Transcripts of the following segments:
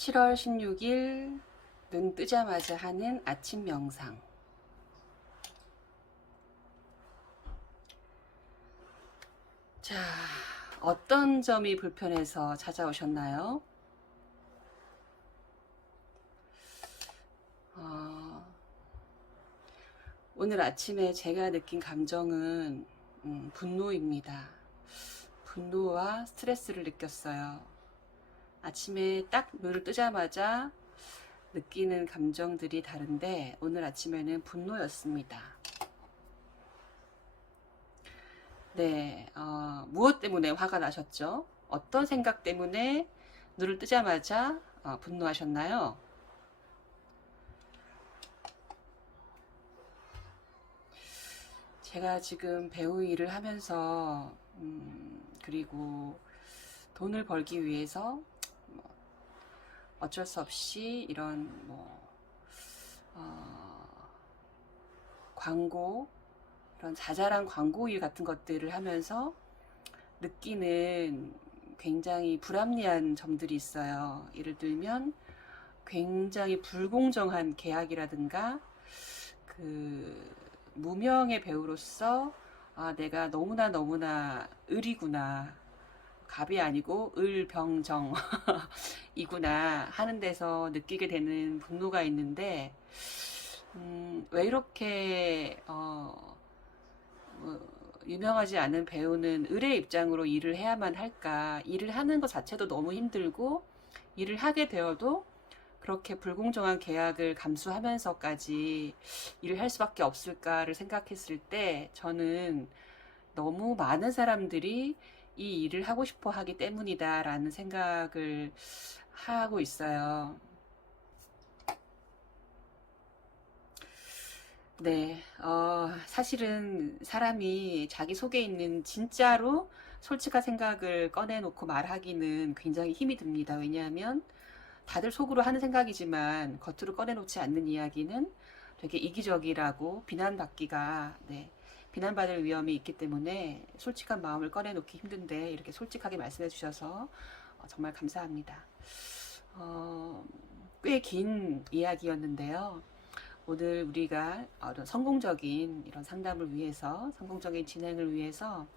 7월 16일 눈 뜨자마자 하는 아침 명상. 자, 어떤 점이 불편해서 찾아오셨나요? 오늘 아침에 제가 느낀 감정은 분노입니다. 분노와 스트레스를 느꼈어요. 아침에 딱 눈을 뜨자마자 느끼는 감정들이 다른데 오늘 아침에는 분노였습니다. 네, 무엇 때문에 화가 나셨죠? 어떤 생각 때문에 눈을 뜨자마자 분노하셨나요? 제가 지금 배우 일을 하면서 그리고 돈을 벌기 위해서 어쩔 수 없이 이런 광고, 이런 자잘한 광고 일 같은 것들을 하면서 느끼는 굉장히 불합리한 점들이 있어요. 예를 들면 굉장히 불공정한 계약이라든가 무명의 배우로서 내가 너무나 을이구나, 갑이 아니고 을병정 이구나 하는 데서 느끼게 되는 분노가 있는데 왜 이렇게 유명하지 않은 배우는 을의 입장으로 일을 해야만 할까? 일을 하는 것 자체도 너무 힘들고 일을 하게 되어도 그렇게 불공정한 계약을 감수하면서까지 일을 할 수밖에 없을까를 생각했을 때 저는 너무 많은 사람들이 이 일을 하고 싶어 하기 때문이다 라는 생각을 하고 있어요. 네, 사실은 사람이 자기 속에 있는 진짜로 솔직한 생각을 꺼내놓고 말하기는 굉장히 힘이 듭니다. 왜냐하면 다들 속으로 하는 생각이지만 겉으로 꺼내놓지 않는 이야기는 되게 이기적이라고 비난받기가, 비난받을 위험이 있기 때문에 솔직한 마음을 꺼내놓기 힘든데 이렇게 솔직하게 말씀해 주셔서 정말 감사합니다. 꽤 긴 이야기였는데요. 오늘 우리가 성공적인 이런 상담을 위해서, 성공적인 진행을 위해서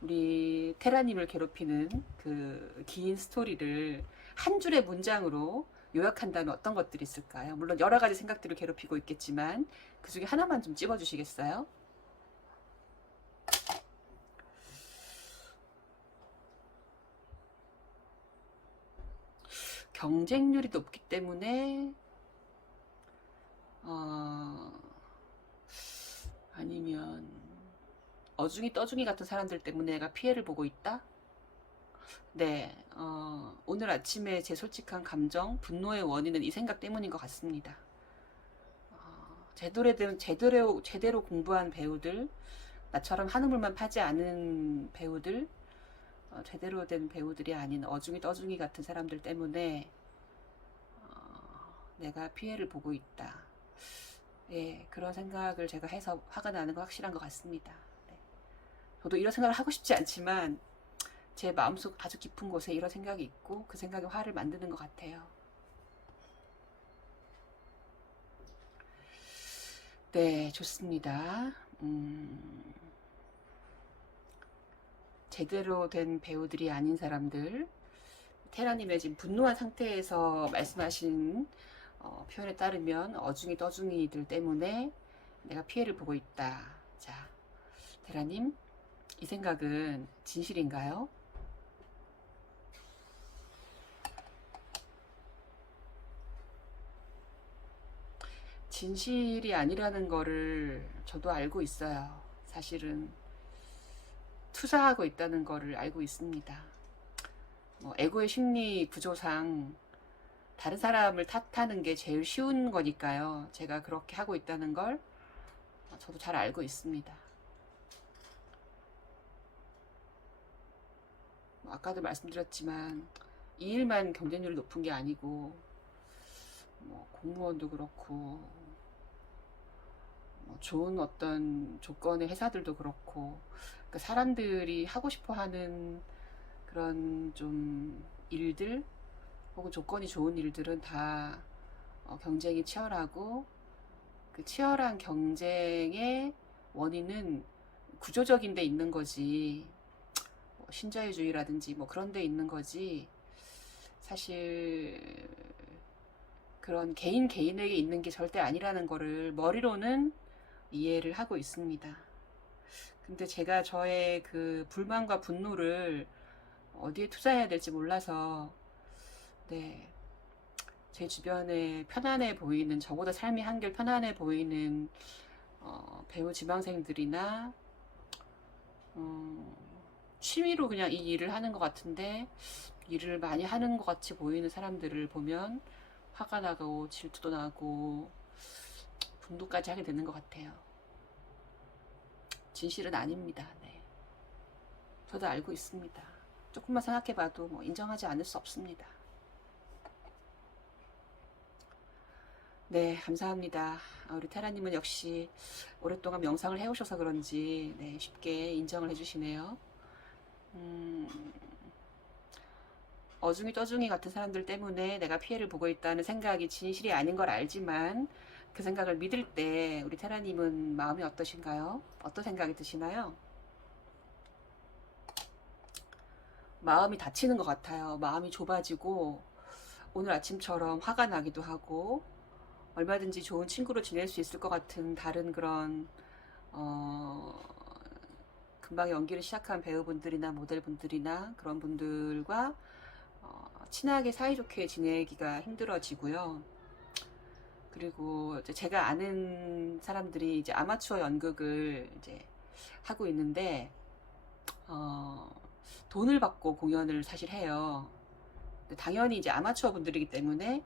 우리 테라님을 괴롭히는 그 긴 스토리를 한 줄의 문장으로 요약한다면 어떤 것들이 있을까요? 물론 여러 가지 생각들을 괴롭히고 있겠지만 그 중에 하나만 좀 찍어주시겠어요? 경쟁률이 높기 때문에 아니면 어중이 떠중이 같은 사람들 때문에 내가 피해를 보고 있다? 네, 오늘 아침에 제 솔직한 감정, 분노의 원인은 이 생각 때문인 것 같습니다. 제대로 공부한 배우들, 나처럼 한우물만 파지 않은 배우들, 제대로 된 배우들이 아닌 어중이 떠중이 같은 사람들 때문에 내가 피해를 보고 있다. 예, 그런 생각을 제가 해서 화가 나는 거 확실한 것 같습니다. 네. 저도 이런 생각을 하고 싶지 않지만 제 마음속 아주 깊은 곳에 이런 생각이 있고 그 생각이 화를 만드는 것 같아요. 네, 좋습니다. 제대로 된 배우들이 아닌 사람들, 테라님의 지금 분노한 상태에서 말씀하신 표현에 따르면 어중이 떠중이들 때문에 내가 피해를 보고 있다. 자, 테라님, 이 생각은 진실인가요? 진실이 아니라는 거를 저도 알고 있어요. 사실은 투사하고 있다는 거를 알고 있습니다. 에고의 심리 구조상 다른 사람을 탓하는 게 제일 쉬운 거니까요. 제가 그렇게 하고 있다는 걸 저도 잘 알고 있습니다. 아까도 말씀드렸지만 이 일만 경쟁률이 높은 게 아니고 공무원도 그렇고 좋은 어떤 조건의 회사들도 그렇고 그러니까 사람들이 하고 싶어 하는 그런 좀 일들, 혹은 조건이 좋은 일들은 다 경쟁이 치열하고, 그 치열한 경쟁의 원인은 구조적인 데 있는 거지, 뭐 신자유주의라든지 뭐 그런 데 있는 거지, 사실 그런 개인 개인에게 있는 게 절대 아니라는 거를 머리로는 이해를 하고 있습니다. 근데 제가 저의 그 불만과 분노를 어디에 투자해야 될지 몰라서, 네, 제 주변에 편안해 보이는, 저보다 삶이 한결 편안해 보이는 배우 지망생들이나 취미로 그냥 이 일을 하는 것 같은데 일을 많이 하는 것 같이 보이는 사람들을 보면 화가 나고 질투도 나고 분노까지 하게 되는 것 같아요. 진실은 아닙니다. 네. 저도 알고 있습니다. 조금만 생각해봐도 뭐 인정하지 않을 수 없습니다. 네, 감사합니다. 우리 테라님은 역시 오랫동안 명상을 해오셔서 그런지 네, 쉽게 인정을 해주시네요. 어중이 떠중이 같은 사람들 때문에 내가 피해를 보고 있다는 생각이 진실이 아닌 걸 알지만 그 생각을 믿을 때 우리 테라님은 마음이 어떠신가요? 어떤 생각이 드시나요? 마음이 닫히는 것 같아요. 마음이 좁아지고 오늘 아침처럼 화가 나기도 하고 얼마든지 좋은 친구로 지낼 수 있을 것 같은 다른 그런 어, 금방 연기를 시작한 배우분들이나 모델분들이나 그런 분들과 친하게 사이좋게 지내기가 힘들어지고요. 그리고 이제 제가 아는 사람들이 이제 아마추어 연극을 이제 하고 있는데 어, 돈을 받고 공연을 사실 해요. 당연히 이제 아마추어 분들이기 때문에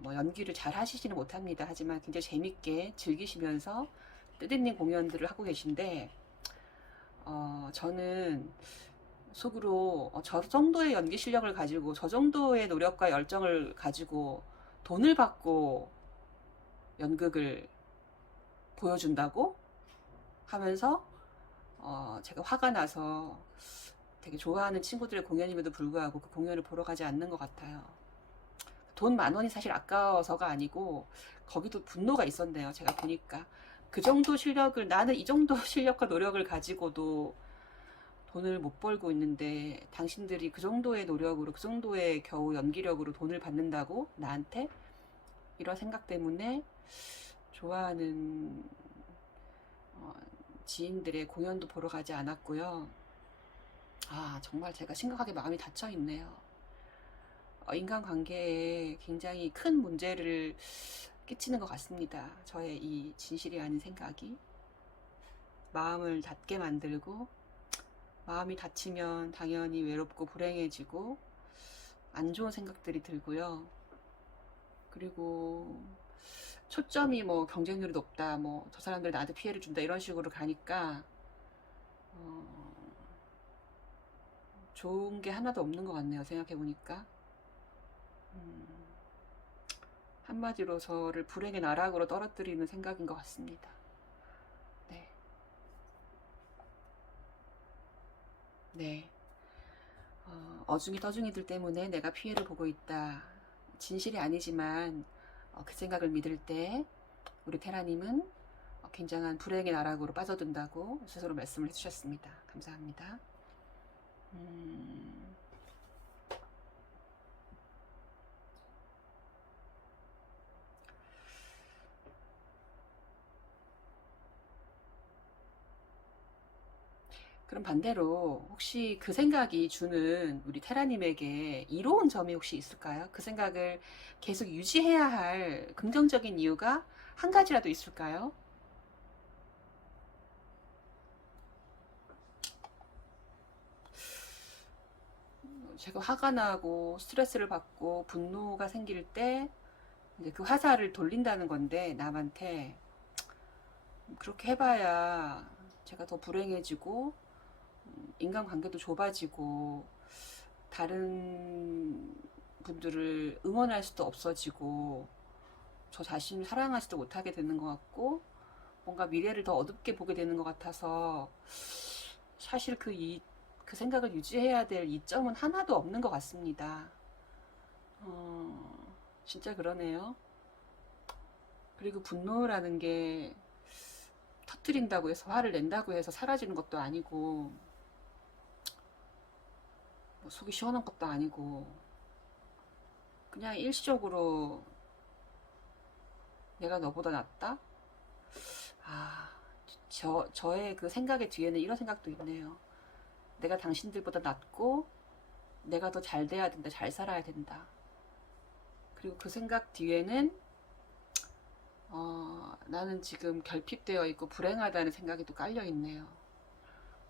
뭐 연기를 잘 하시지는 못합니다. 하지만 굉장히 재밌게 즐기시면서 뜻있는 공연들을 하고 계신데 저는 속으로 저 정도의 연기 실력을 가지고 저 정도의 노력과 열정을 가지고 돈을 받고 연극을 보여준다고 하면서 제가 화가 나서 되게 좋아하는 친구들의 공연임에도 불구하고 그 공연을 보러 가지 않는 것 같아요. 돈 10,000원이 사실 아까워서가 아니고 거기도 분노가 있었네요. 제가 보니까 그 정도 실력을, 나는 이 정도 실력과 노력을 가지고도 돈을 못 벌고 있는데 당신들이 그 정도의 노력으로 그 정도의 겨우 연기력으로 돈을 받는다고 나한테, 이런 생각 때문에 좋아하는 지인들의 공연도 보러 가지 않았고요. 정말 제가 심각하게 마음이 닫혀 있네요. 인간관계에 굉장히 큰 문제를 끼치는 것 같습니다. 저의 이 진실이 아닌 생각이 마음을 닫게 만들고, 마음이 닫히면 당연히 외롭고 불행해지고 안 좋은 생각들이 들고요. 그리고 초점이 뭐 경쟁률이 높다, 뭐 저 사람들 나한테 피해를 준다 이런 식으로 가니까 좋은 게 하나도 없는 것 같네요. 생각해보니까 한마디로 저를 불행의 나락으로 떨어뜨리는 생각인 것 같습니다. 네. 네. 어중이 떠중이들 때문에 내가 피해를 보고 있다. 진실이 아니지만 그 생각을 믿을 때 우리 테라님은 굉장한 불행의 나락으로 빠져든다고 스스로 말씀을 해주셨습니다. 감사합니다. 그럼 반대로 혹시 그 생각이 주는 우리 테라님에게 이로운 점이 혹시 있을까요? 그 생각을 계속 유지해야 할 긍정적인 이유가 한 가지라도 있을까요? 제가 화가 나고 스트레스를 받고 분노가 생길 때 이제 그 화살을 돌린다는 건데, 남한테 그렇게 해봐야 제가 더 불행해지고 인간관계도 좁아지고 다른 분들을 응원할 수도 없어지고 저 자신을 사랑하지도 못하게 되는 것 같고 뭔가 미래를 더 어둡게 보게 되는 것 같아서 사실 그 생각을 유지해야 될 이점은 하나도 없는 것 같습니다. 진짜 그러네요. 그리고 분노라는 게 터뜨린다고 해서 화를 낸다고 해서 사라지는 것도 아니고 뭐 속이 시원한 것도 아니고 그냥 일시적으로 내가 너보다 낫다? 아, 저의 그 생각의 뒤에는 이런 생각도 있네요. 내가 당신들보다 낫고 내가 더 잘 돼야 된다, 잘 살아야 된다. 그리고 그 생각 뒤에는 나는 지금 결핍되어 있고 불행하다는 생각이 또 깔려 있네요.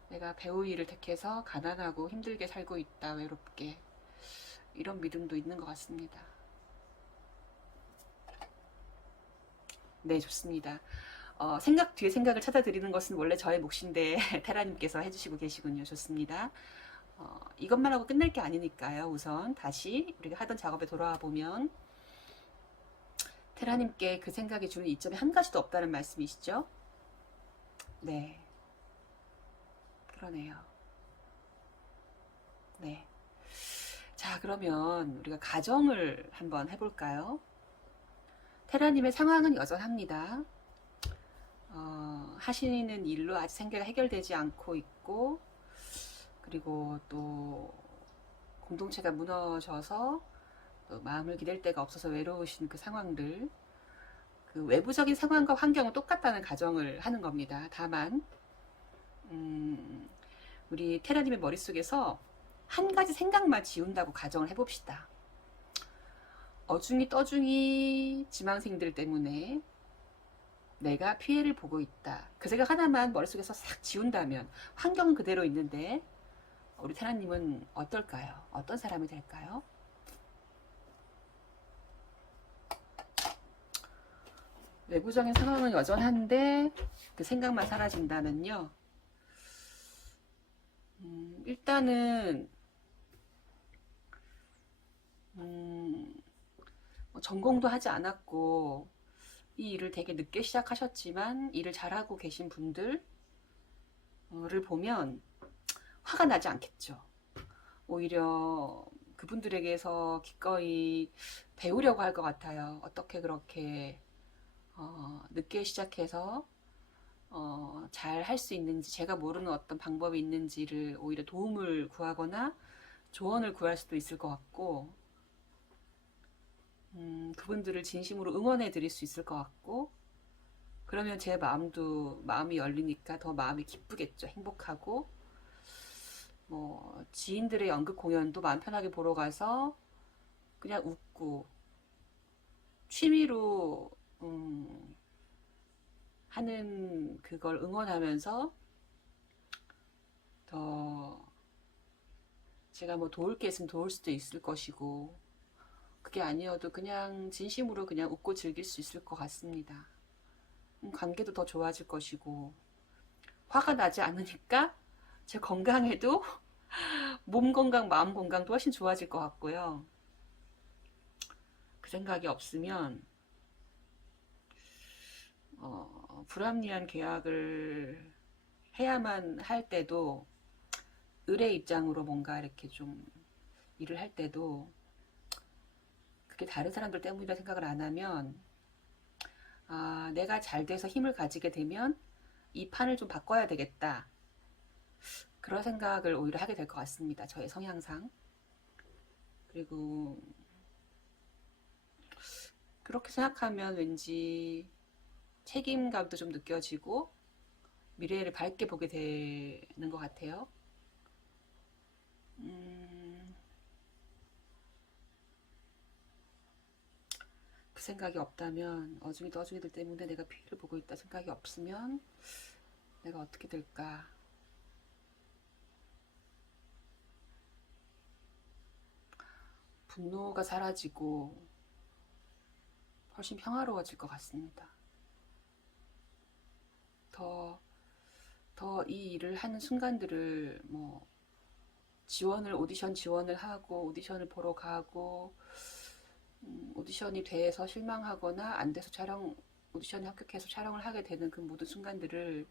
내가 배우 일을 택해서 가난하고 힘들게 살고 있다, 외롭게. 이런 믿음도 있는 것 같습니다. 네, 좋습니다. 생각 뒤에 생각을 찾아드리는 것은 원래 저의 몫인데 테라님께서 해주시고 계시군요. 좋습니다. 이것만 하고 끝낼 게 아니니까요. 우선 다시 우리가 하던 작업에 돌아와 보면 테라님께 그 생각이 주는 이점이 한 가지도 없다는 말씀이시죠? 네, 그러네요. 네. 자, 그러면 우리가 가정을 한번 해볼까요? 테라님의 상황은 여전합니다. 하시는 일로 아직 생계가 해결되지 않고 있고, 그리고 또 공동체가 무너져서 또 마음을 기댈 데가 없어서 외로우신 그 상황들, 그 외부적인 상황과 환경은 똑같다는 가정을 하는 겁니다. 다만 우리 테라님의 머릿속에서 한 가지 생각만 지운다고 가정을 해봅시다. 어중이 떠중이 지망생들 때문에 내가 피해를 보고 있다. 그 생각 하나만 머릿속에서 싹 지운다면 환경은 그대로 있는데 우리 테라님은 어떨까요? 어떤 사람이 될까요? 외부적인 상황은 여전한데 그 생각만 사라진다면요. 일단은 전공도 하지 않았고 이 일을 되게 늦게 시작하셨지만 일을 잘하고 계신 분들을 보면 화가 나지 않겠죠. 오히려 그분들에게서 기꺼이 배우려고 할 것 같아요. 어떻게 그렇게 늦게 시작해서 잘 할 수 있는지, 제가 모르는 어떤 방법이 있는지를 오히려 도움을 구하거나 조언을 구할 수도 있을 것 같고, 그분들을 진심으로 응원해 드릴 수 있을 것 같고, 그러면 제 마음이 열리니까 더 마음이 기쁘겠죠. 행복하고, 뭐 지인들의 연극 공연도 마음 편하게 보러 가서 그냥 웃고 취미로 하는 그걸 응원하면서 더 제가 뭐 도울 게 있으면 도울 수도 있을 것이고, 그게 아니어도 그냥 진심으로 그냥 웃고 즐길 수 있을 것 같습니다. 관계도 더 좋아질 것이고, 화가 나지 않으니까 제 건강에도 몸 건강, 마음 건강도 훨씬 좋아질 것 같고요. 그 생각이 없으면 불합리한 계약을 해야만 할 때도, 을의 입장으로 뭔가 이렇게 좀 일을 할 때도 그게 다른 사람들 때문이라 생각을 안 하면, 내가 잘 돼서 힘을 가지게 되면 이 판을 좀 바꿔야 되겠다, 그런 생각을 오히려 하게 될 것 같습니다. 저의 성향상. 그리고 그렇게 생각하면 왠지 책임감도 좀 느껴지고 미래를 밝게 보게 되는 것 같아요. 그 생각이 없다면, 어중이 떠중이들 때문에 내가 피해를 보고 있다 생각이 없으면 내가 어떻게 될까? 분노가 사라지고 훨씬 평화로워질 것 같습니다. 더 이 일을 하는 순간들을 뭐 오디션 지원을 하고 오디션을 보러 가고, 오디션이 돼서 실망하거나 안 돼서 오디션에 합격해서 촬영을 하게 되는 그 모든 순간들을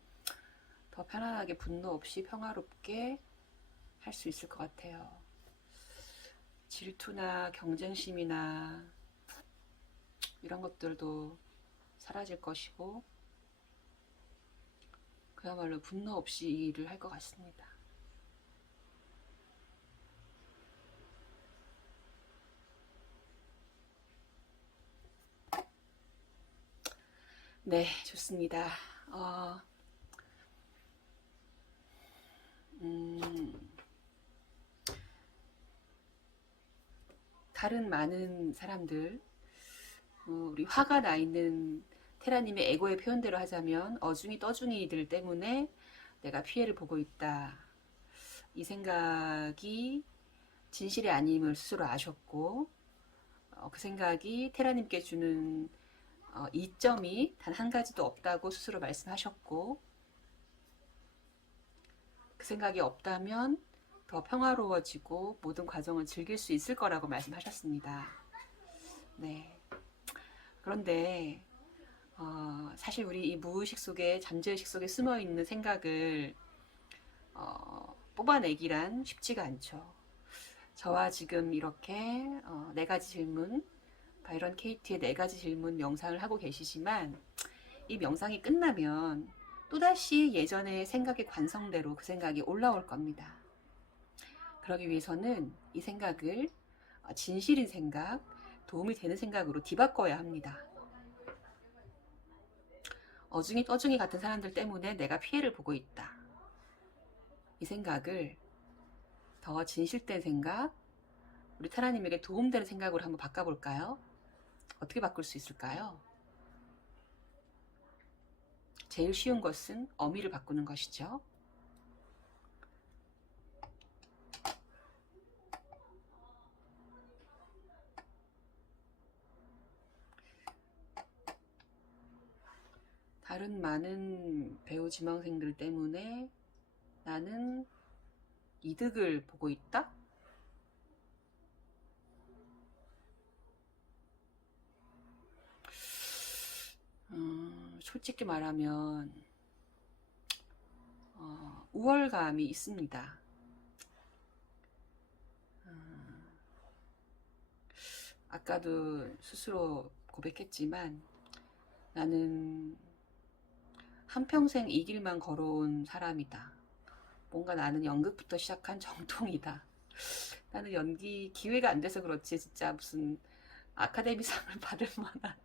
더 편안하게, 분노 없이 평화롭게 할 수 있을 것 같아요. 질투나 경쟁심이나 이런 것들도 사라질 것이고, 그야말로 분노 없이 이 일을 할 것 같습니다. 네, 좋습니다. 어, 다른 많은 사람들, 우리 화가 나 있는 테라님의 에고의 표현대로 하자면 어중이 떠중이들 때문에 내가 피해를 보고 있다. 이 생각이 진실이 아님을 스스로 아셨고, 그 생각이 테라님께 주는 이점이 단 한 가지도 없다고 스스로 말씀하셨고, 그 생각이 없다면 더 평화로워지고 모든 과정을 즐길 수 있을 거라고 말씀하셨습니다. 네. 그런데 사실 우리 이 무의식 속에, 잠재의식 속에 숨어 있는 생각을 뽑아내기란 쉽지가 않죠. 저와 지금 이렇게 네 가지 질문, 바이런 케이트의 네 가지 질문 명상을 하고 계시지만, 이 명상이 끝나면 또다시 예전의 생각의 관성대로 그 생각이 올라올 겁니다. 그러기 위해서는 이 생각을 진실인 생각, 도움이 되는 생각으로 뒤바꿔야 합니다. 어중이 떠중이 같은 사람들 때문에 내가 피해를 보고 있다. 이 생각을 더 진실된 생각, 우리 테라님에게 도움되는 생각으로 한번 바꿔볼까요? 어떻게 바꿀 수 있을까요? 제일 쉬운 것은 어미를 바꾸는 것이죠. 다른 많은 배우 지망생들 때문에 나는 이득을 보고 있다? 솔직히 말하면 우월감이 있습니다. 아까도 스스로 고백했지만 나는 한평생 이 길만 걸어온 사람이다. 뭔가 나는 연극부터 시작한 정통이다. 나는 연기 기회가 안 돼서 그렇지 진짜 무슨 아카데미상을 받을 만한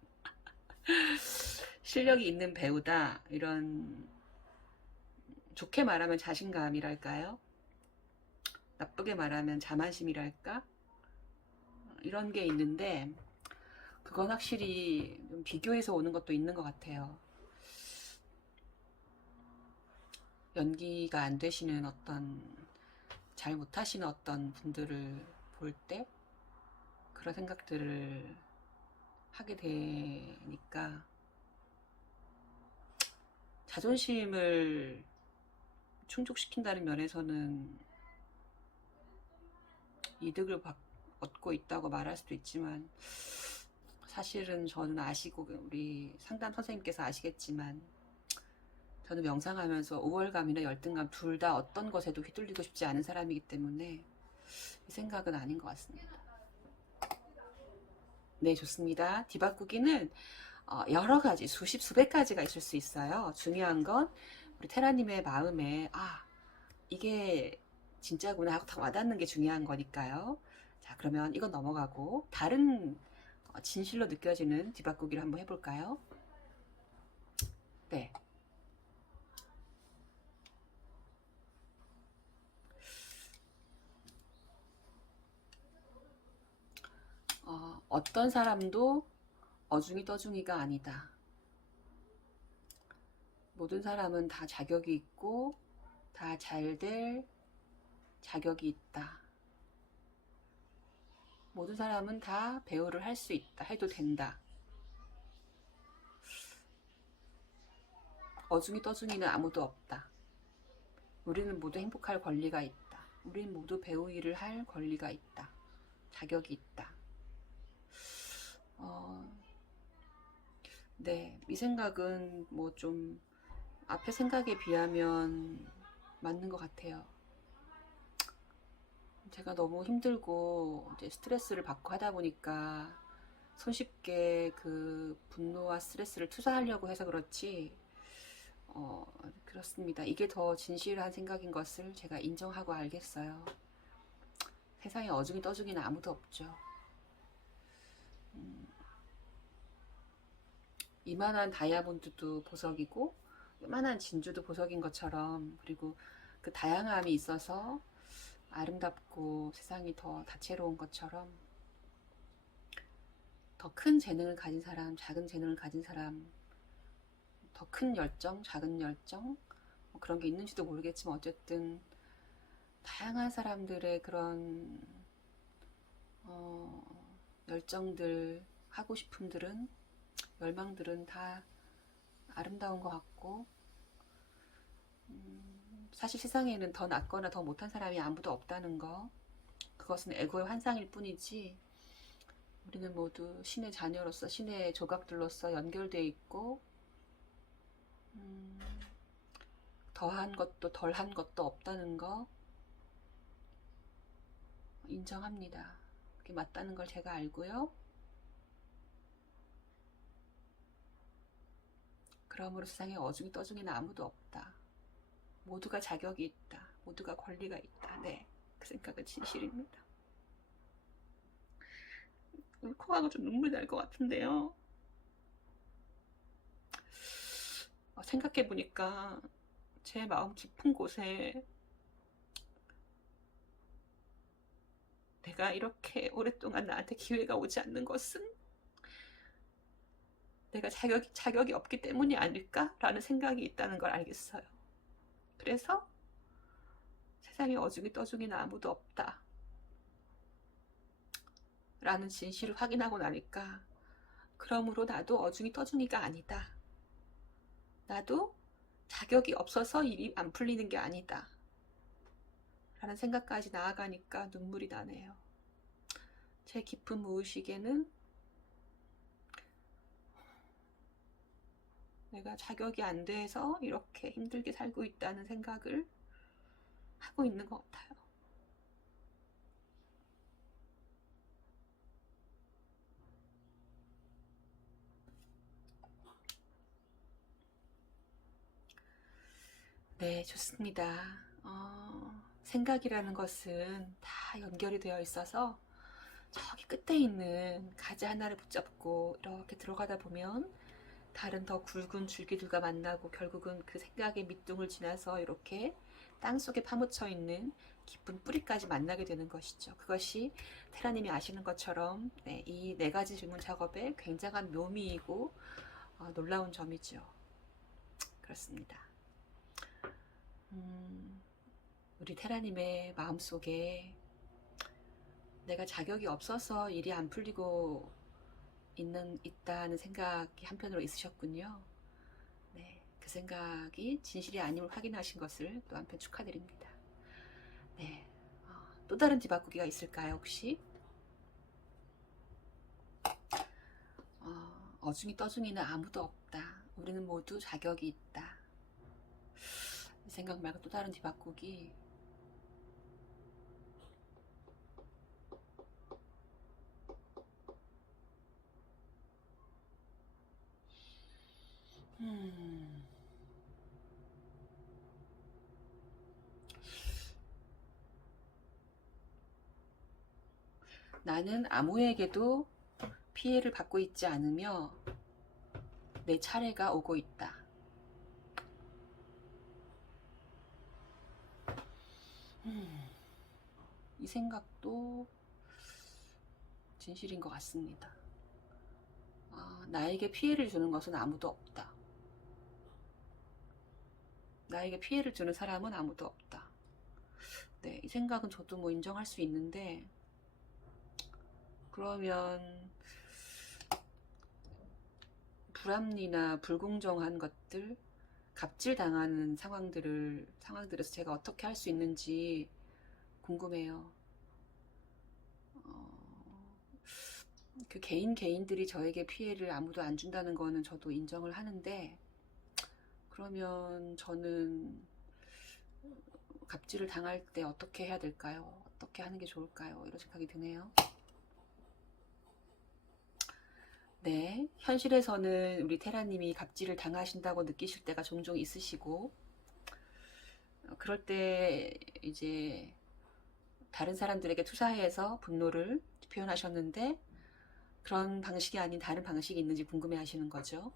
실력이 있는 배우다. 이런, 좋게 말하면 자신감이랄까요? 나쁘게 말하면 자만심이랄까? 이런 게 있는데, 그건 확실히 좀 비교해서 오는 것도 있는 것 같아요. 연기가 안 되시는 잘 못하시는 어떤 분들을 볼 때 그런 생각들을 하게 되니까 자존심을 충족시킨다는 면에서는 이득을 얻고 있다고 말할 수도 있지만, 사실은 저는 아시고 우리 상담 선생님께서 아시겠지만 저는 명상하면서 우월감이나 열등감 둘 다 어떤 것에도 휘둘리고 싶지 않은 사람이기 때문에 이 생각은 아닌 것 같습니다. 네, 좋습니다. 뒤바꾸기는 여러 가지, 수십, 수백 가지가 있을 수 있어요. 중요한 건 우리 테라님의 마음에 이게 진짜구나 하고 다 와닿는 게 중요한 거니까요. 자, 그러면 이건 넘어가고 다른 진실로 느껴지는 뒤바꾸기를 한번 해볼까요? 네. 어떤 사람도 어중이 떠중이가 아니다. 모든 사람은 다 자격이 있고 다 잘 될 자격이 있다. 모든 사람은 다 배우를 할 수 있다. 해도 된다. 어중이 떠중이는 아무도 없다. 우리는 모두 행복할 권리가 있다. 우리는 모두 배우 일을 할 권리가 있다. 자격이 있다. 네, 이 생각은 뭐 좀 앞에 생각에 비하면 맞는 것 같아요. 제가 너무 힘들고 이제 스트레스를 받고 하다 보니까 손쉽게 그 분노와 스트레스를 투사하려고 해서 그렇지, 그렇습니다. 이게 더 진실한 생각인 것을 제가 인정하고 알겠어요. 세상에 어중이 떠중이는 아무도 없죠. 이만한 다이아몬드도 보석이고 이만한 진주도 보석인 것처럼, 그리고 그 다양함이 있어서 아름답고 세상이 더 다채로운 것처럼, 더 큰 재능을 가진 사람, 작은 재능을 가진 사람, 더 큰 열정, 작은 열정, 뭐 그런 게 있는지도 모르겠지만 어쨌든 다양한 사람들의 그런 열정들, 하고 싶음들은, 열망들은 다 아름다운 것 같고, 사실 세상에는 더 낫거나 더 못한 사람이 아무도 없다는 거, 그것은 에고의 환상일 뿐이지, 우리는 모두 신의 자녀로서, 신의 조각들로서 연결되어 있고, 더한 것도 덜한 것도 없다는 거 인정합니다. 그게 맞다는 걸 제가 알고요. 그러므로 세상에 어중이 떠중이는 아무도 없다. 모두가 자격이 있다. 모두가 권리가 있다. 네, 그 생각은 진실입니다. 울컥하고 좀 눈물 날 것 같은데요. 생각해보니까 제 마음 깊은 곳에 내가 이렇게 오랫동안 나한테 기회가 오지 않는 것은 내가 자격이 없기 때문이 아닐까라는 생각이 있다는 걸 알겠어요. 그래서 세상에 어중이 떠중이는 아무도 없다 라는 진실을 확인하고 나니까, 그러므로 나도 어중이 떠중이가 아니다, 나도 자격이 없어서 일이 안 풀리는 게 아니다 라는 생각까지 나아가니까 눈물이 나네요. 제 깊은 무의식에는 내가 자격이 안 돼서 이렇게 힘들게 살고 있다는 생각을 하고 있는 것 같아요. 네, 좋습니다. 생각이라는 것은 다 연결이 되어 있어서 저기 끝에 있는 가지 하나를 붙잡고 이렇게 들어가다 보면 다른 더 굵은 줄기들과 만나고, 결국은 그 생각의 밑둥을 지나서 이렇게 땅속에 파묻혀 있는 깊은 뿌리까지 만나게 되는 것이죠. 그것이 테라님이 아시는 것처럼, 네, 이 네 가지 질문 작업의 굉장한 묘미이고 놀라운 점이죠. 그렇습니다. 우리 테라님의 마음속에 내가 자격이 없어서 일이 안 풀리고 있다는 생각이 한편으로 있으셨군요. 네, 그 생각이 진실이 아님을 확인하신 것을 또 한편 축하드립니다. 네, 또 다른 뒤바꾸기가 있을까요, 혹시? 어중이 떠중이는 아무도 없다. 우리는 모두 자격이 있다. 이 생각 말고 또 다른 뒤바꾸기. 나는 아무에게도 피해를 받고 있지 않으며 내 차례가 오고 있다. 이 생각도 진실인 것 같습니다. 나에게 피해를 주는 것은 아무도 없다. 나에게 피해를 주는 사람은 아무도 없다. 네, 이 생각은 저도 뭐 인정할 수 있는데, 그러면 불합리나 불공정한 것들, 갑질당하는 상황들에서 제가 어떻게 할 수 있는지 궁금해요. 그 개인들이 저에게 피해를 아무도 안 준다는 거는 저도 인정을 하는데, 그러면 저는 갑질을 당할 때 어떻게 해야 될까요? 어떻게 하는 게 좋을까요? 이런 생각이 드네요. 네, 현실에서는 우리 테라님이 갑질을 당하신다고 느끼실 때가 종종 있으시고, 그럴 때 이제 다른 사람들에게 투사해서 분노를 표현하셨는데, 그런 방식이 아닌 다른 방식이 있는지 궁금해 하시는 거죠.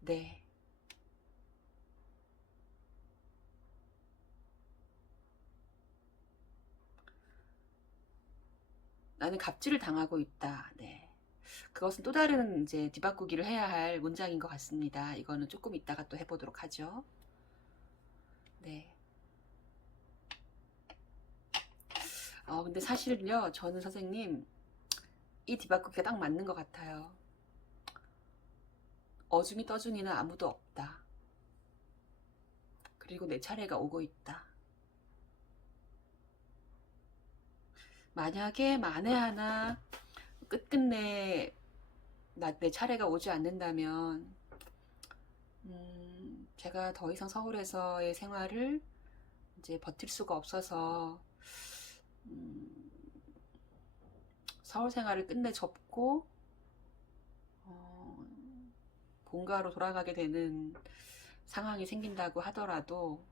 네. 나는 갑질을 당하고 있다. 네. 그것은 또 다른 이제 뒤바꾸기를 해야 할 문장인 것 같습니다. 이거는 조금 이따가 또 해보도록 하죠. 네. 근데 사실은요, 저는 선생님, 이 뒤바꾸기가 딱 맞는 것 같아요. 어중이 떠중이는 아무도 없다. 그리고 내 차례가 오고 있다. 만약에 만에 하나 끝끝내 내 차례가 오지 않는다면 제가 더 이상 서울에서의 생활을 이제 버틸 수가 없어서 서울 생활을 끝내 접고 본가로 돌아가게 되는 상황이 생긴다고 하더라도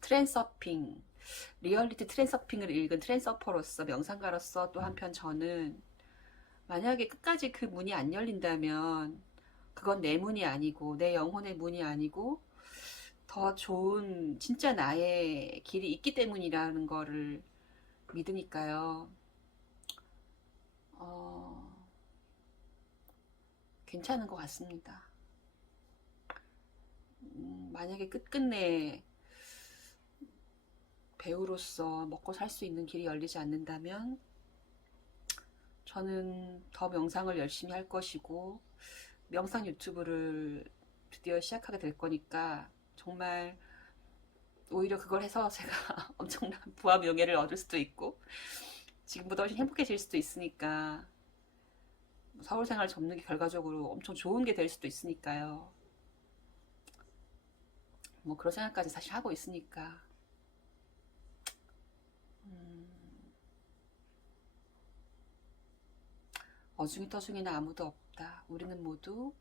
트랜서핑, 리얼리티 트랜서핑을 읽은 트랜서퍼로서 명상가로서 또 한편 저는 만약에 끝까지 그 문이 안 열린다면 그건 내 문이 아니고 내 영혼의 문이 아니고 더 좋은 진짜 나의 길이 있기 때문이라는 거를 믿으니까요. 괜찮은 것 같습니다. 만약에 끝끝내 배우로서 먹고 살 수 있는 길이 열리지 않는다면 저는 더 명상을 열심히 할 것이고 명상 유튜브를 드디어 시작하게 될 거니까 정말 오히려 그걸 해서 제가 엄청난 부와 명예를 얻을 수도 있고 지금보다 훨씬 행복해질 수도 있으니까 서울 생활 접는 게 결과적으로 엄청 좋은 게 될 수도 있으니까요. 뭐 그런 생각까지 사실 하고 있으니까 어중이 떠중이는 아무도 없다. 우리는 모두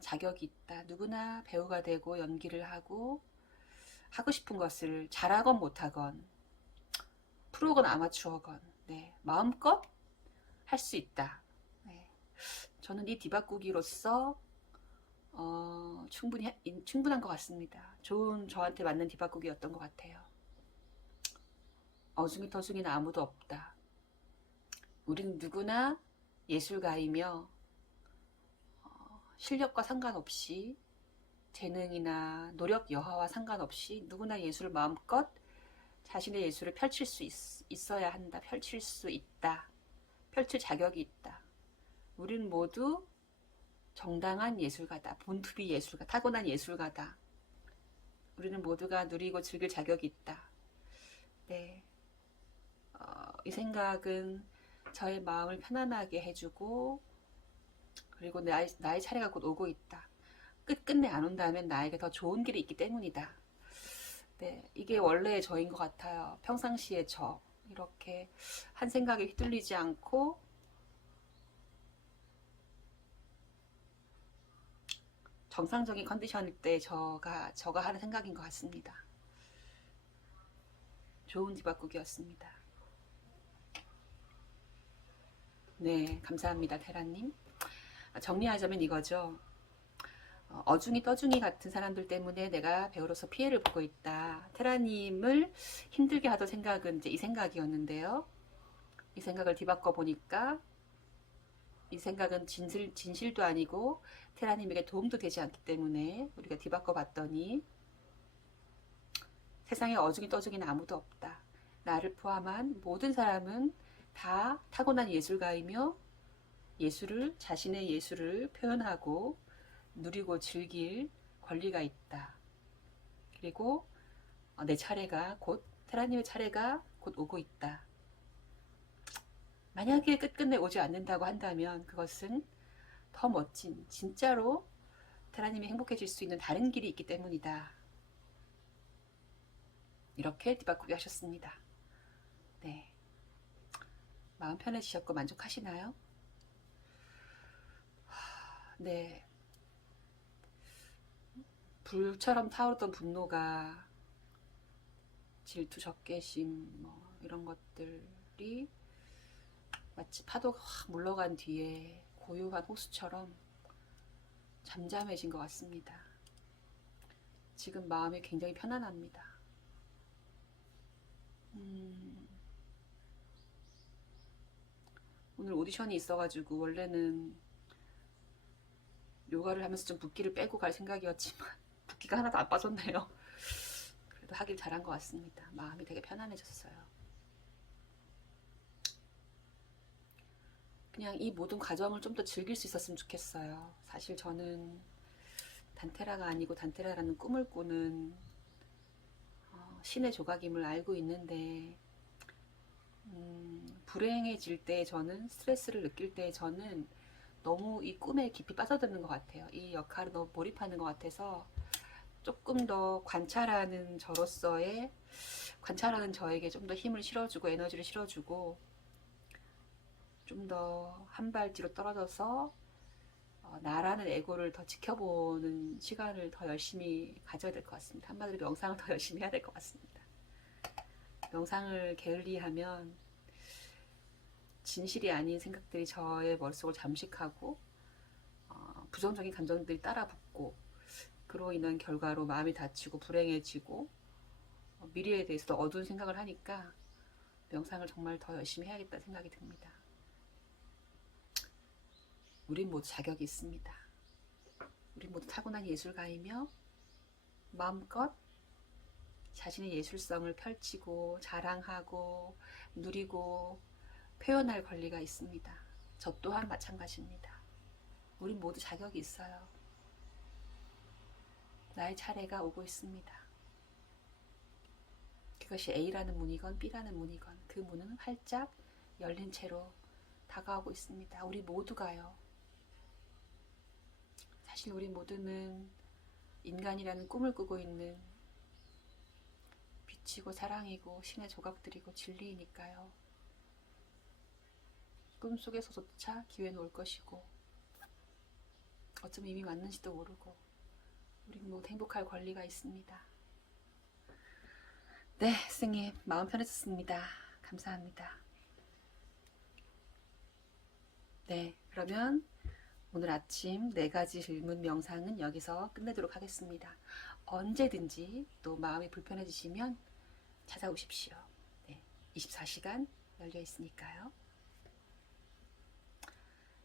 자격이 있다. 누구나 배우가 되고 연기를 하고 하고 싶은 것을 잘하건 못하건 프로건 아마추어건 네, 마음껏 할 수 있다. 네. 저는 이 뒤바꾸기로서 충분한 것 같습니다. 좋은 저한테 맞는 뒤바꾸기였던 것 같아요. 어중이 터중이는 아무도 없다. 우리는 누구나 예술가이며 실력과 상관없이 재능이나 노력 여하와 상관없이 누구나 예술을 마음껏 자신의 예술을 펼칠 수 있어야 한다. 펼칠 수 있다. 펼칠 자격이 있다. 우리는 모두 정당한 예술가다. 본투비 예술가, 타고난 예술가다. 우리는 모두가 누리고 즐길 자격이 있다. 네, 이 생각은 저의 마음을 편안하게 해주고 그리고 나의 차례가 곧 오고 있다. 끝끝내 안 온다면 나에게 더 좋은 길이 있기 때문이다. 네, 이게 원래의 저인 것 같아요. 평상시의 저. 이렇게 한 생각에 휘둘리지 않고 정상적인 컨디션일 때 저가 하는 생각인 것 같습니다. 좋은 뒤바꾸기였습니다. 네, 감사합니다, 테라님. 정리하자면 이거죠. 어중이 떠중이 같은 사람들 때문에 내가 배우로서 피해를 보고 있다. 테라님을 힘들게 하던 생각은 이제 이 생각이었는데요. 이 생각을 뒤바꿔 보니까 이 생각은 진실도 아니고 테라님에게 도움도 되지 않기 때문에 우리가 뒤바꿔 봤더니 세상에 어중이 떠중이는 아무도 없다. 나를 포함한 모든 사람은 다 타고난 예술가이며 자신의 예술을 표현하고 누리고 즐길 권리가 있다. 그리고 테라님의 차례가 곧 오고 있다. 만약에 끝끝내 오지 않는다고 한다면 그것은 더 멋진, 진짜로 테라님이 행복해질 수 있는 다른 길이 있기 때문이다. 이렇게 뒷바꾸기 하셨습니다. 네. 마음 편해지셨고 만족하시나요? 네. 불처럼 타오르던 분노가 질투, 적개심 뭐 이런 것들이 마치 파도가 확 물러간 뒤에 고요한 호수처럼 잠잠해진 것 같습니다. 지금 마음이 굉장히 편안합니다. 오늘 오디션이 있어가지고 원래는 요가를 하면서 좀 붓기를 빼고 갈 생각이었지만 붓기가 하나도 안 빠졌네요. 그래도 하길 잘한 것 같습니다. 마음이 되게 편안해졌어요. 그냥 이 모든 과정을 좀 더 즐길 수 있었으면 좋겠어요. 사실 저는 단테라가 아니고 단테라라는 꿈을 꾸는 신의 조각임을 알고 있는데 불행해질 때 저는 스트레스를 느낄 때 저는 너무 이 꿈에 깊이 빠져드는 것 같아요. 이 역할에 너무 몰입하는 것 같아서 조금 더 관찰하는 저로서의 관찰하는 저에게 좀 더 힘을 실어주고 에너지를 실어주고 좀 더 한 발 뒤로 떨어져서 나라는 에고를 더 지켜보는 시간을 더 열심히 가져야 될 것 같습니다. 한마디로 명상을 더 열심히 해야 될 것 같습니다. 명상을 게을리하면 진실이 아닌 생각들이 저의 머릿속을 잠식하고 부정적인 감정들이 따라붙고 그로 인한 결과로 마음이 다치고 불행해지고 미래에 대해서도 어두운 생각을 하니까 명상을 정말 더 열심히 해야겠다는 생각이 듭니다. 우린 모두 자격이 있습니다. 우린 모두 타고난 예술가이며 마음껏 자신의 예술성을 펼치고 자랑하고 누리고 표현할 권리가 있습니다. 저 또한 마찬가지입니다. 우린 모두 자격이 있어요. 나의 차례가 오고 있습니다. 그것이 A라는 문이건 B라는 문이건 그 문은 활짝 열린 채로 다가오고 있습니다. 우리 모두가요. 사실 우리 모두는 인간이라는 꿈을 꾸고 있는 빛이고 사랑이고 신의 조각들이고 진리이니까요. 꿈속에서조차 기회는 올 것이고 어쩌면 이미 왔는지도 모르고 우린 모두 행복할 권리가 있습니다. 네, 스승님 마음 편해졌습니다. 감사합니다. 네, 그러면 오늘 아침 4가지 질문 명상은 여기서 끝내도록 하겠습니다. 언제든지 또 마음이 불편해지시면 찾아오십시오. 네, 24시간 열려 있으니까요.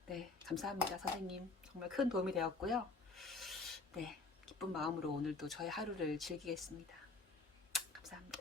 네, 감사합니다. 선생님 정말 큰 도움이 되었고요. 네, 기쁜 마음으로 오늘도 저의 하루를 즐기겠습니다. 감사합니다.